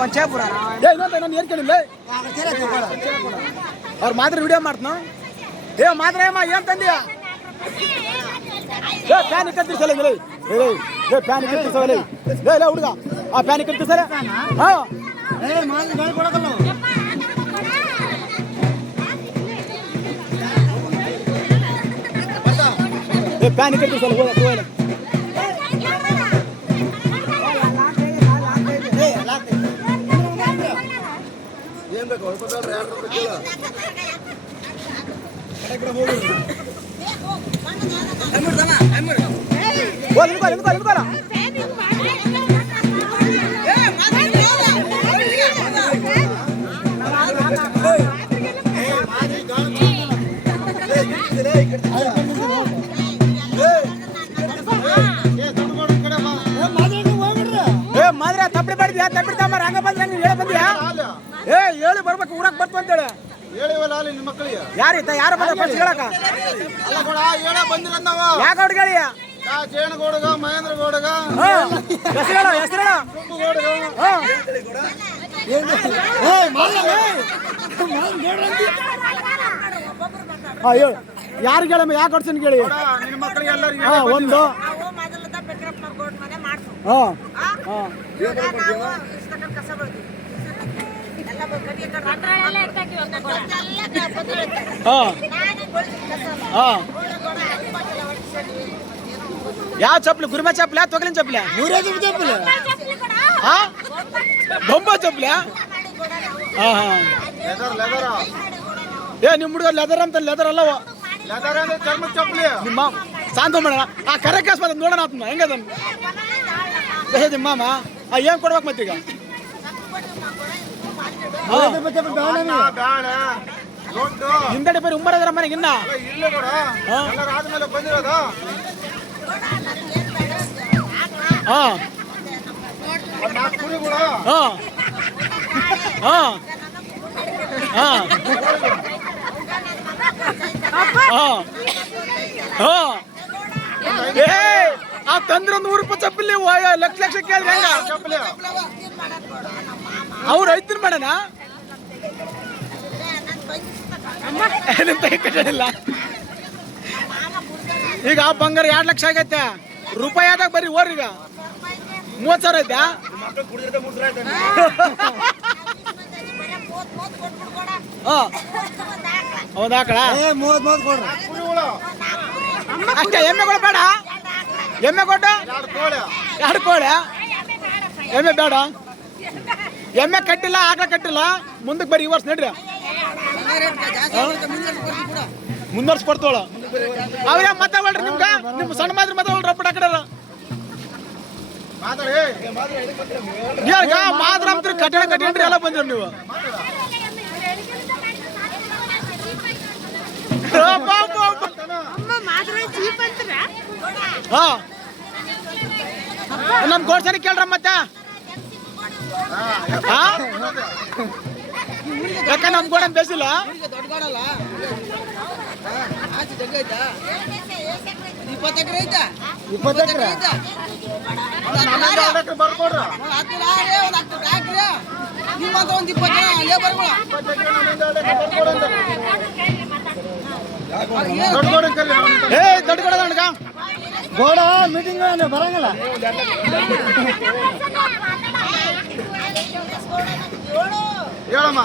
ನಾನು ಏನು ಕೇಳಿಲ್ಲ ಅವ್ರು ಮಾತ್ರ ವಿಡಿಯೋ ಮಾಡ್ತಾನ ಮಾತ್ರ ಏನು ತಂದಿಯಾ ಫ್ಯಾನ್ ಕತ್ತಿಸಲ್ಲ ಫ್ಯಾನ್ ಕತ್ತಿಸಲ್ಲ ಹುಡುಗ ಆ ಫ್ಯಾನ್ ಕತ್ತಿಸಲ್ಲ ಹಾಂ ಫ್ಯಾನ್ ಕತ್ತಿಸಲ್ಲ ಹೋಗಲ್ಲ ಏನ್ ಬೇಕು ಮಾದ್ರ ತಪ್ಪಡಿ ಮಾಡಿದ್ಯಾ ತಪ್ಪಡಿ ತಮ್ಮ ಹಂಗ ಬಂದ್ರೆ ಹೇಳ ಬಂದ್ಯಾ ಹೇಳಿ ಬರ್ಬೇಕು ಊರಕ್ ಬರ್ತು ಅಂತೇಳಿ ಹೇಳಿವಲ್ಲ ನಿಮ್ಮ ಮಕ್ಕಳಿಗೆ ಯಾರಿತ್ತ ಯಾರು ಬಂದ ಹೇಳಕ ಯಾಕ ಅವ್ರು ಹೇಳಿಯ ಜೇಣಗೌಡಗ ಮಹೇಂದ್ರ ಗೌಡಗ ಹೆಸರು ಹೇಳು ಯಾರಿಗೆ ಹೇಳಮ್ಮ ಯಾಕೆ ಹೊಡ್ಸನ್ ಕೇಳಿ ಒಂದು ಯಾವ ಚಪ್ಪಲಿ ಗುರುಮಾ ಚಪ್ಪಲಿ ತೊಗಲಿನ ಚಪ್ಪಲಿ ಚಪ್ಪಲಿ ಬೊಂಬ ಚಪ್ಪಲಿ ನಿಮ್ ಹುಡುಗ ಲೆದರ್ ಅಂತ ಲೆದರ್ ಅಲ್ಲವ ಚರ್ಮದ ಚಪ್ಪಲಿ ನಿಮ್ಮ ಶಾಂತ ಮಾಡೋಣ ಆ ಕರೆ ಕಾಸ್ ಬಂದ ನೋಡೋಣ ಆತ್ಮ ಹೆಂಗದ ನಿಮ್ಮಮ್ಮ ಏನ್ ಕೊಡ್ಬೇಕು ಮತ್ತೀಗ ಹಿಂದಡಿ ಬರೀ ಉಮ್ಮರದ್ರ ಮನೆಗೆ ಇನ್ನ ಆ ತಂದ್ರ 100 ರೂಪಾಯಿ ಚಪ್ಪಲಿ ಲಕ್ಷ ಕೇಳಿದ್ರೆ ಅವ್ರು ಐತಿನ ಮಾಡೋಣ ಕಟ್ಟಿಲ್ಲ ಈಗ ಆ ಬಂಗಾರ 2 ಲಕ್ಷ ಆಗೈತೆ ರೂಪಾಯಿ ಆದಾಗ ಬರ್ರಿ ಓರ್ರೀಗ 30,000 ಐತೆ ಹೌದಾ ಕಳ ಅಷ್ಟೇ ಎಮ್ಮೆಗಳು ಬೇಡ ಎಮ್ಮೆ ಕೊಟ್ಟ 2 ಕೋಳಿ ಎಮ್ಮೆ ಬೇಡ ಎಮ್ಮೆ ಕಟ್ಟಿಲ್ಲ ಆಕಳ ಕಟ್ಟಿಲ್ಲ ಮುಂದಕ್ಕೆ ಬರೀ ಈ ವರ್ಷ ನಡ್ರಿ ಮುಂದರ್ಸ್ ಕೊಡ್ತೋಳ ಅವ್ರ ಮಾತಾಡ್ರಿ ನಿಮ್ಗ ನಿಮ್ ಸಣ್ಣ ಮಾತ್ರ ಮಾತಾಡ್ರಿ ರಪ್ಪಡ ಕಡೆ ಮಾತ್ರ ಕಟ್ಟಡ ಕಟ್ಕೊಂಡ್ರಿ ಎಲ್ಲ ಬಂದ್ರಿ ನೀವು ನಮ್ ಗೋಡ್ಸರಿ ಕೇಳ್ರ ಮತ್ತೆ ಯಾಕ ನಮ್ ಗೋಡ ಬೇಸಿಲ್ಲ ದೊಡ್ಡ ಗೋಡ ಮೀಟಿಂಗ್ ಬರಂಗಲ್ಲ ಹೇಳಮ್ಮ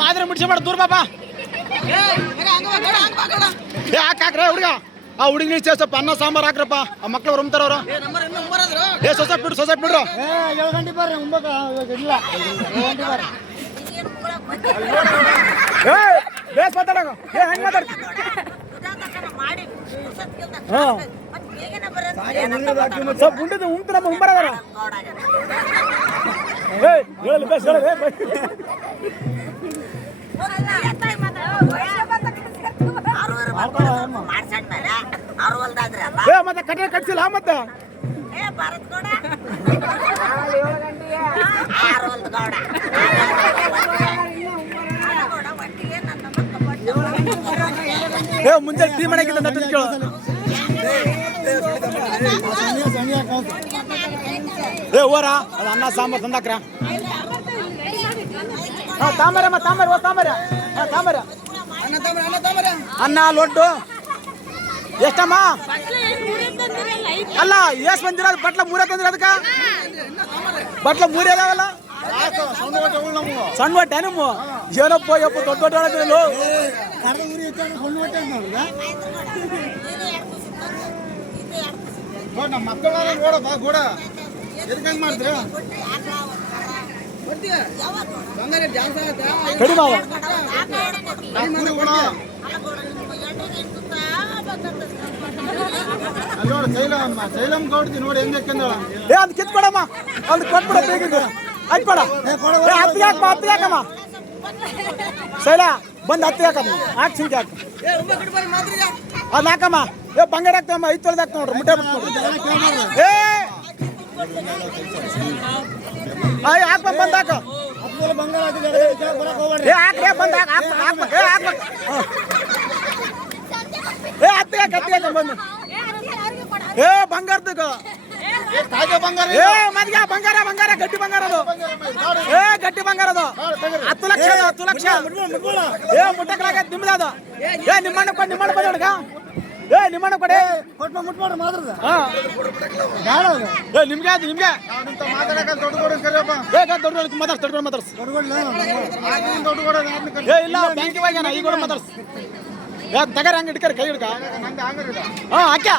ಮಾತ್ರ ಮುಡ್ಸಿ ಮಾಡ ದೂರ ಬಾಬಾ ಹಾಕ್ರೆ ಹುಡುಗ ಆ ಹುಡುಗಿ ಸ್ವಲ್ಪ ಅನ್ನ ಸಾಂಬಾರ್ ಹಾಕ್ರಪ್ಪ ಆ ಮಕ್ಳು ರುಮ್ತಾರ ಅವ್ರು ಸೊಸೈಟಿ ಬಿಡ್ರು ಸೊಸೈಟಿ ಬಿಡ್ರು 7 ಗಂಟೆ ಬರ್ರಿ ಇಲ್ಲ ಬೇಸ್ ಮಾತಾಡೋ ಹೆಂಗ್ ಮಾತಾಡ್ತಿ ಸ್ವಲ್ಪ ಉಂಡಿದ್ದು ಉಂಟು ನಮ್ಮ ಉಂಬರದಾರ ಹೇಳಿ ಬೇಸ್ ಹೇಳ ಏ ಮತ್ತೆ ಕಟ್ಟೆ ಕಟ್ಸಿಲ್ಲ ಮತ್ತೆ ಏ ಮುಂಚೆ ಟೀ ಮಾಡಕ್ಕಿಂತ ನಟ್ಟು ಕೇಳು ಏ ಓರ ಅದು ಅನ್ನ ಸಾಂಬಾರು ತಂದಾಕ್ರ ತಾಂಬರಮ್ಮ ತಾಂಬರ ಓ ತಾಂಬರ ತಾಂಬರ ಅನ್ನ ಲೊಡ್ಡು ಎಷ್ಟಮ್ಮ ಅಲ್ಲ ಎಷ್ಟು ಬಂದಿರೋದು ಬಟ್ಲ ಮೂರೇ ತಂದಿರ ಅದಕ್ಕ ಬಟ್ಲ ಮೂರೇ ಅದಾವಲ್ಲ ಸಣ್ಣ ಹೊಟ್ಟೆ ನಿಮ್ಮ ಏನಪ್ಪ ಯಪ್ಪ ದೊಡ್ಡ ದೊಡ್ಡ ಹೇಳೋದಿಲ್ಲ ನಮ್ಮ ಮಕ್ಕಳ ನೋಡಪ್ಪ ಕೂಡ ಎದಕ್ಕೆ ಮಾಡ್ತೀರ ಕಡಿಮೆ ನೋಡಿ ಶೈಲಮ್ ಗೌಡ್ತಿ ನೋಡಿ ಹೆಂಗೆ ಏ ಅದು ಕಿತ್ಕೊಡಮ್ಮ ಅದು ಕೊಟ್ಬಿಡ ಬೇಗ ಹಚ್ಕೊಡ ಹತ್ತಿಗೆ ಹಾಕಮ್ಮ ಹತ್ತಿಗೆ ಹಾಕಮ್ಮ ಶೈಲ ಬಂದು ಹತ್ತಿಗೆ ಹಾಕಮ್ಮ ಹಾಕಿ ಸಿಂಕಿ ಹಾಕ ಅದು ಹಾಕಮ್ಮ ಏ ಬಂಗಾರ ಹಾಕ್ತಮ್ಮ 5 ತೊಲೆದ ಹಾಕ್ತ ನೋಡ್ರಿ ಮುಟ್ಟೆ ಬಿಟ್ಟು ಏ ಹಾಕ್ಬೇಕು ಬಂದು ಹಾಕ ಏ ಹಾಕ್ರಿ ಬಂದು ಹಾಕ್ಬೇಕು ಏ ಹಾಕ್ಬೇಕು ಏ ಹತ್ತಿಗೆ ಹಾಕಿ ಹತ್ತಿಗೆ ಹಾಕ ಬಂದು ಏ ಬಂಗಾರದಕ್ಕ ಏ ಮದ್ಗ ಬಂಗಾರ ಬಂಗಾರ ಗಟ್ಟಿ ಬಂಗಾರ ಅದು ಏ ಗಟ್ಟಿ ಬಂಗಾರ ಅದು 10 ಲಕ್ಷ 10 ಲಕ್ಷ ಏ ಮುಟ್ಟಕ್ಲಾಗೈತೆ ನಿಮ್ದು ಅದು ಏ ನಿಮ್ಮಣ್ಣ ಕೊಡಿ ನಿಮ್ಮಣ್ಣ ಬಂದೋಡ್ಗ ಏ ನಿಮ್ಮಣ್ಣ ಕೊಡಿ ಮುಟ್ಮಾಡ್ರಿ ಮಾತ್ರ ಏ ನಿಮ್ಗೆ ಅದು ನಿಮ್ಗೆ ಮಾತಾಡಕ ದೊಡ್ಡ ಕೊಡ ಕರಿಯಪ್ಪ ಏ ದೊಡ್ಡ ಮಾತಾಡ್ಸ್ ಏ ಇಲ್ಲ ಬ್ಯಾಂಕಿಗೆ ಹೋಗ್ಯಾನ ಈಗ ಕೂಡ ಮಾತಾಡ್ಸ್ ಏ ತಗರ ಹಂಗೆ ಇಟ್ಕರಿ ಕೈ ಹಿಡ್ಕ ಹಾಂ ಹಾಕ್ಯ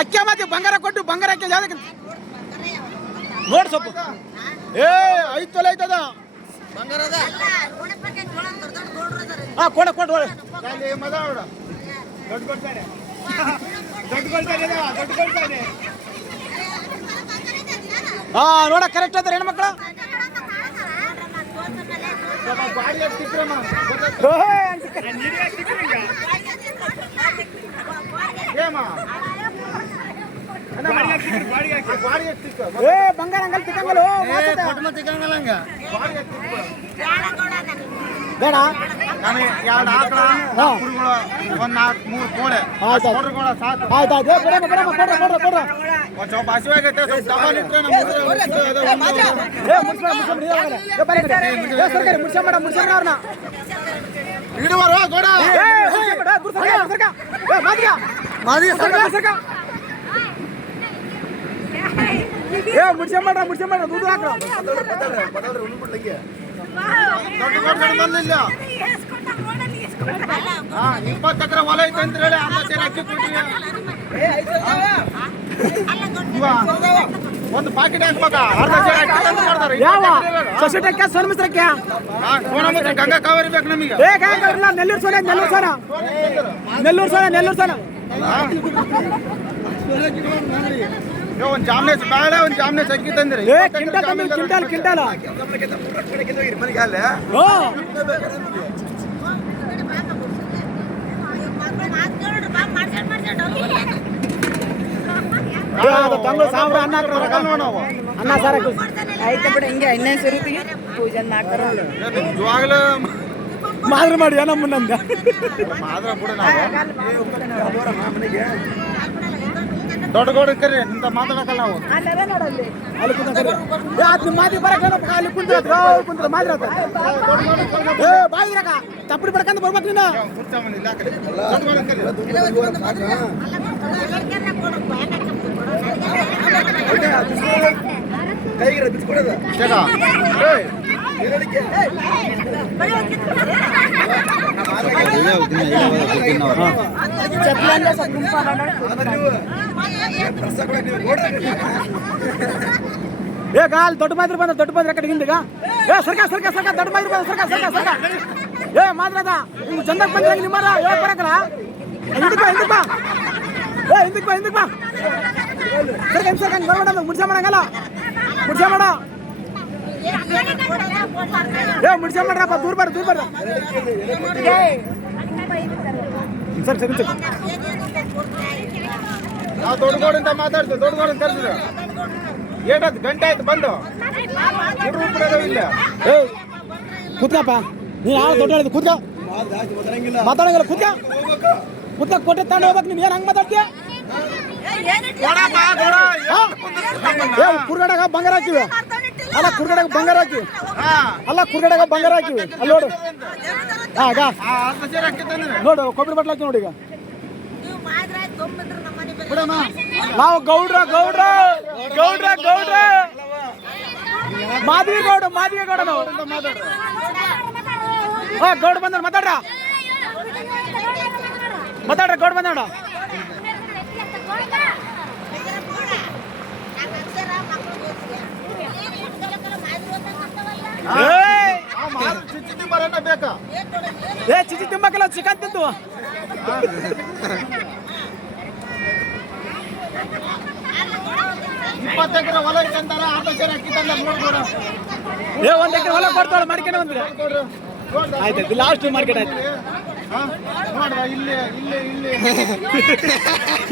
ಅಕ್ಕ ಮತ್ತೆ ಬಂಗಾರ ಕೊಟ್ಟು ಬಂಗಾರ ಹಾಕಿ ಯಾವ್ದಕ್ಕೆ ನೋಡಿ ಸ್ವಲ್ಪ ಏ 5 ತೊಲೆ ಐತದ ಹಾಂ ಕೊಡ ಹಾಂ ನೋಡ ಕರೆಕ್ಟ್ ಆದ್ರೆ ಹೆಣ್ಮಕ್ಳು ಏ ಬಂಗಾರ ಹಂಗಲ್ ತಿಕ್ಕಂಗಲ್ಲ ಬೇಡ ಎರಡು ಆಕಳ ಕುರಿಗಳು ಒಂದ್ 4-3 ಕೋಳೆ ಸಾಕು ಆಯ್ತಾಯ್ತು ಕೊಡ್ರ ಸ್ವಲ್ಪ ಹಸಿವಾಗೈತೆ ಇಡುವರು ಗೋಡ ಏ ಮುಡ್ಸ ಮಾಡ್ರ ದುಡ್ಡು ಹಾಕ್ರ ಬಂದಿಲ್ಲ 20 ಎಕರೆ ಹೊಲ ಐತೆ ಅಂತ ಹೇಳಿ ಅಕ್ಕಿ ಕೊಡ್ತೀವಿ ಒಂದು ಪಾಕೆಟ್ ಹಾಕ್ಬೇಕಾ ಯಾವ ಸೊಸೈಟಕ್ಕೆ ಸೋನಮಿಸ್ರಕ್ಕೆ ಗಂಗಾ ಕಾವೇರಿ ಬೇಕು ನಮಗೆ ನೆಲ್ಲೂರು ಸೋನ ಒಂದು ಜಾಮ್ನೆಸ್ ಬೇಡ ಒಂದು ಜಾಮ್ನೆಸ್ ಅಕ್ಕಿ ತಂದ್ರಿ ಕ್ವಿಂಟಾಲ್ ಅನ್ನ ಸಾರ ಆಯ್ತು ಬಿಡ ಹಿಂಗೆ ಇನ್ನೇನು ಸ್ವರೂಪಿಗೆ ಪೂಜೆ ಮಾಡ್ತಾರ ಮಾದ್ರ ಮಾಡಿ ಏನಮ್ಮ ನಂದ ದೊಡ್ಡ ಗೋಡ ಕರಿ ಇಂತ ಮಾತಾಡಕಲ್ಲ ನಾವು ಅಲ್ಲಿ ಕುಂತ ಮಾತಿ ಬರಕ ಅಲ್ಲಿ ಕುಂತ ಮಾತ್ರ ಬಾಯಿದ್ರಾಗ ತಪ್ಪಡಿ ಬಡ್ಕಂತ ಬರ್ಬೇಕು ನೀನು ಕೈಗಿರ ಬಿಚ್ಕೊಡೋದ ಏ ಗಾಲ್ ದೊಡ್ಡ ಮಾತ್ರ ಬಂದ ಕಡೆ ಹಿಂದಿಗ ಏ ಸರ್ಕ ದೊಡ್ಡ ಮಾತ್ರ ಬಂದ ಸರ್ಕ ಏ ಮಾತ್ರದ ನಿಮ್ಗೆ ಚಂದಕ್ಕೆ ಬಂದ್ರೆ ನಿಮ್ಮರ ಏ ಬರಕಲ್ಲ ಹಿಂದಕ್ಕೆ ಬಾ ಸರ್ಕ ಬರೋಣ ಮುಡ್ಸ ಮಾಡಂಗಲ್ಲ ಮುಡ್ಸ ಮಾಡ ಏ ಮುಡ್ಸ ಮಾಡ್ರಪ್ಪ ದೂರ ಬರ್ರ ಸರಿ ಸರಿ ಸರಿ ನಾವು ದೊಡ್ಡಗೌಡಿಂದ ಮಾತಾಡ್ತೀವಿ ದೊಡ್ಡಗೌಡಿಂದ ತರ್ಸಿದ್ರು ಏಟತ್ತು ಗಂಟೆ ಆಯ್ತು ಬಂದು ಹುಡುಗರು ಬಿಡೋದು ಇಲ್ಲ ಏ ಕೂತ್ಕಪ್ಪ ನೀನು ಯಾವ ದೊಡ್ಡ ಹೇಳಿದ್ ಕೂತ್ಕ ಮಾತಾಡಂಗಿಲ್ಲ ಕೂತ್ಕ ಕೊಟ್ಟೆ ತಗೊಂಡು ಹೋಗ್ಬೇಕು ನೀನು ಏನು ಹಂಗೆ ಮಾತಾಡ್ತೀಯ ಕುರ್ಗಡಾಗ ಬಂಗಾರ ಹಾಕಿವಿ ಅಲ್ಲ ಕುರ್ಗಡಾಗ ಬಂಗಾರ ಹಾಕಿವಿ ಅಲ್ಲಿ ನೋಡು ಆಗ ನೋಡು ಕೊಬ್ಬರಿ ಬಟ್ಲ ಹಾಕಿ ನೋಡಿ ಈಗ ನಾವು ಗೌಡ್ರ ಮಾದಿಗೆ ಗೌಡ ನಾವು ಗೌಡ ಬಂದ ಮಾತಾಡ್ರ ಗೌಡ ಬಂದ ಬೇಕಾ ಏ ಚಿಚಿ ತಿಂಬಕ್ಕೆಲ್ಲ ಚಿಕನ್ ತಿಂದು 20 ಎಕರೆ ಹೊಲ ಇಟ್ಟಂತಾರ ಆಟೋ ಸೇರಿ ಹಾಕಿತ್ತಂದ ನೋಡ್ಬೋಡ ಏ 1 ಎಕರೆ ಹೊಲ ಕೊಡ್ತಾಳ ಮಾಡ್ಕೊಂಡು ಬಂದ್ರೆ ಆಯ್ತು ಲಾಸ್ಟ್ ಮಾರ್ಕೆಟ್ ಆಯ್ತು ನೋಡ್ರ ಇಲ್ಲಿ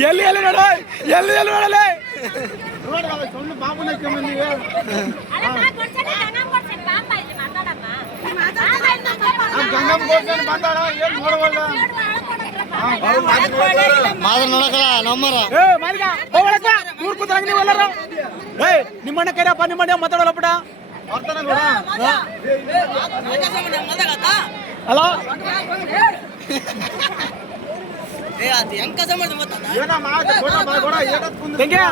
ಎಲ್ಲಿ ನೋಡ ಎಲ್ಲಿ ನೋಡಲೇ ನೋಡ್ರ ಸಣ್ಣ ಬಾಬುನ ಬಂದಿವೆ ಗಂಗಮ್ಮ ಗೋಡ್ಸನ್ ಬಂದಾಳ ಏನ್ ನೋಡವಲ್ಲ ಮಾದ್ರ ನೋಡಕಲ್ಲ ನಮ್ಮರ ಏ ಮಾಲಿಕ ಹೋಗಲಕ್ಕ ದೂರ ಕೂತ್ರಂಗ ನೀವು ಎಲ್ಲರೂ ಏ ನಿಮ್ಮಣ್ಣ ಕರಿಯಪ್ಪ ನಿಮ್ಮಣ್ಣ ಮಾತಾಡೋಲ್ಲ ಪುಟ ಬರ್ತಾನ ನೋಡ ಹಲೋ ಏನ ಮಾತು ಕೊಡ ಏಟತ್ ಕುಂದ್ರ ತೆಂಗೆ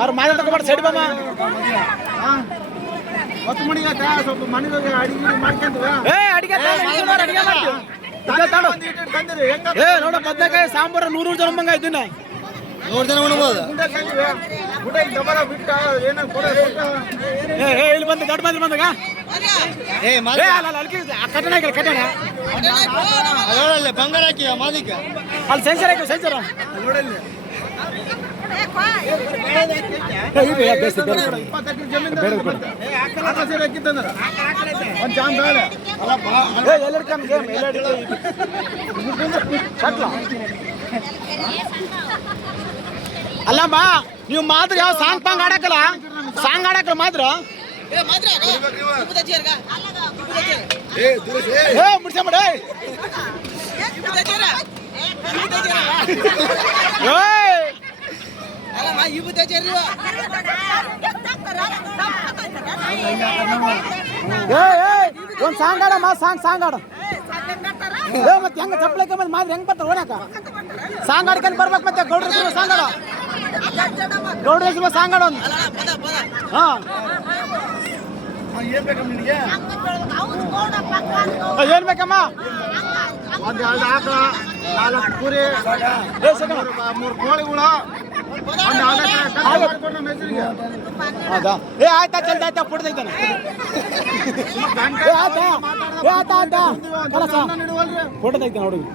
ಅವ್ರ ಮಾತಾಡ ತಗೊಂಡು ಸೈಡ್ ಬಾಮ ಹೊತ್ತು ಮಣಿಗೆ ಸ್ವಲ್ಪ ಮನೆಗೆ ಅಡಿಗೆ ಮಾಡ್ಕೊಂತೀವಿ ಏ ಅಡಿಗೆ ಅಡಿಗೆ ಮಾಡ್ತೀವಿ ಏ ನೋಡ ಬದನೆಕಾಯಿ ಸಾಂಬಾರ 100 ಜನ ಮಂಗ ಇದ್ದೀನಿ 100 ಜನ ಉಣ್ಬೋದು ಡಬಲ ಬಿಟ್ಟ ಏನ ಏ ಇಲ್ಲಿ ಬಂದು ದೊಡ್ಡ ಮಂದಿ ಬಂದಾಗ ಏ ಏ ಅಲ್ಲ ಅಲ್ಕಿ ಕಟ್ಟಣ ಆಗಿಲ್ಲ ಕಟ್ಟಣ ಅದರಲ್ಲಿ ಬಂಗಾರ ಹಾಕಿ ಮಾದಿಕ ಅಲ್ಲಿ ಸೆನ್ಸರ್ ಹಾಕಿ ಸೆನ್ಸರ್ ನೋಡಲ್ಲಿ 20 ಎಕರೆ ಜಮೀನು ಆಟೋ ಸೇರಿ ಹಾಕಿತ್ತಂದ್ರ ಒಂದು ಜಾಮ್ ಬೇಳೆ ಏ ಎಲ್ಲರ ಕಮ್ ಗೇಮ್ ಎಲ್ಲರ ಚಟ್ಲ ಅಲ್ಲಮ್ಮ ನೀವು ಮಾತ್ರ ಯಾವ ಸಾಂಗ್ ಆಡಕಲ್ಲ ಮಾತ್ರ ಏ ಮುಡ್ಸ ಮಾಡಿ ಒಂದ್ ಸಾಂಗ್ ಆಡಮ್ಮ ಸಾಂಗ್ ಆಡ ಏ ಮತ್ತೆ ಹೆಂಗ ಚಪ್ಪಳಕ್ಕೆ ಮತ್ತೆ ಮಾತ್ರ ಹೆಂಗ್ ಬರ್ತಾರ ಓಡಾಕ ಸಾಂಗ್ ಆಡ್ಕೊಂಡು ಬರ್ಬೇಕು ಮತ್ತೆ ಗೌಡ್ರ ಸಾಂಗ್ ಆಡ ಸಾಂಗ್ ಆಡೋ ಹಾ ಏನ್ ಬೇಕಮ್ಮ ಒಂದು 2 ಆಕಳ 4 ಕುರಿ 3 ಕೋಳಿಗಳು ಹೌದಾ ಏ ಆಯ್ತಾ ಚಲ್ದ ಆಯ್ತಾ ಪುಡ್ದೈತಾನೆ ಆಯ್ತಾ ಪುಡ್ದೈತಾನೆ ಹುಡುಗಿ